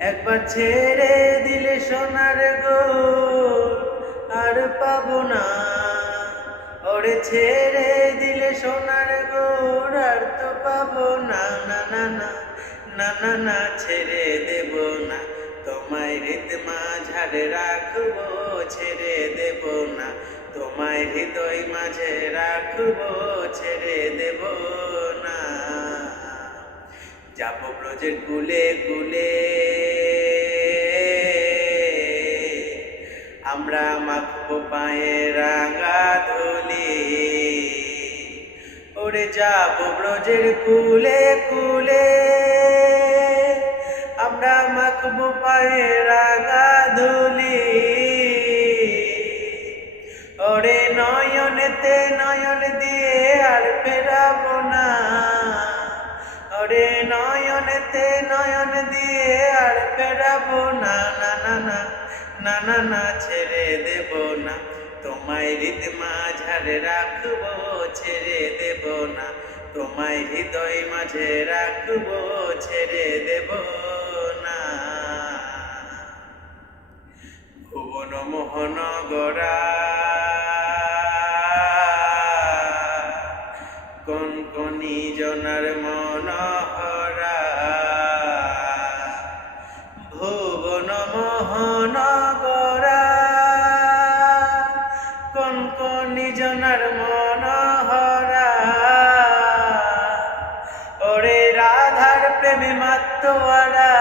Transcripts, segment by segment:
একবার ছেড়ে দিলে সোনার গো আর পাবো না। ওরে ছেড়ে দিলে সোনার গো আর তো পাবো না। না না না না না না ছেড়ে দেব না, তোমায় হৃদ মাঝারে রাখবো। ছেড়ে দেব না, তোমায় হৃদয় মাঝে রাখবো। ছেড়ে দেব না। যাবো ব্রজের কুলে কুলে, আমরা মাখবো পায়ে রাঙা ধুলি। ওরে যাবো ব্রজের কুলে কুলে, আমরা মাখবো পায়ে রাঙা ধুলি। ওরে নয়নেতে নয়ন দিয়ে আর ফেরাবো না। ওরে নয়নেতে নয়ন দিয়ে আর ফেরাবো না। না না না না না না ছেড়ে দেব না, তোমায় হৃদ মাঝারে রাখবো। ছেড়ে দেব না, তোমায় হৃদয় মাঝে রাখবো। ছেড়ে দেব না। ভুবন মোহন গড়া কনকনি জনার মনোহরা, ভুবন মোহন গড়া কনকনি জনার মনোহরা। ওরে রাধার প্রেমে মাতোয়ারা,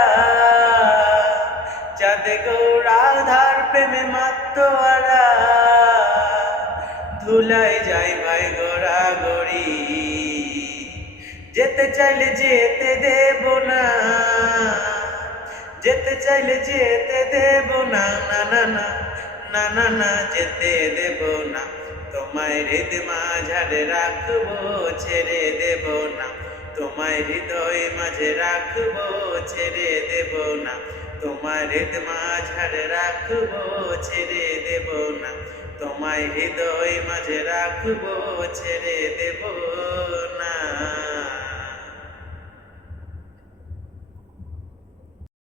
চাঁদে গো রাধার প্রেমে মাতোয়ারা। ধুলাই যাই ভাই গোড়া গড়ি, যেতে চাইলে যেতে দেব না। যেতে চাইলে যেতে দেব না। না না না না না না যেতে দেব না, তোমায় হৃদ মাঝারে রাখবো। ছেড়ে দেব না, তোমায় হৃদয় মাঝে রাখবো। ছেড়ে দেব না, তোমায় হৃদ মাঝারে রাখবো। ছেড়ে দেব না, তোমায় হৃদয় মাঝে রাখবো। ছেড়ে দেব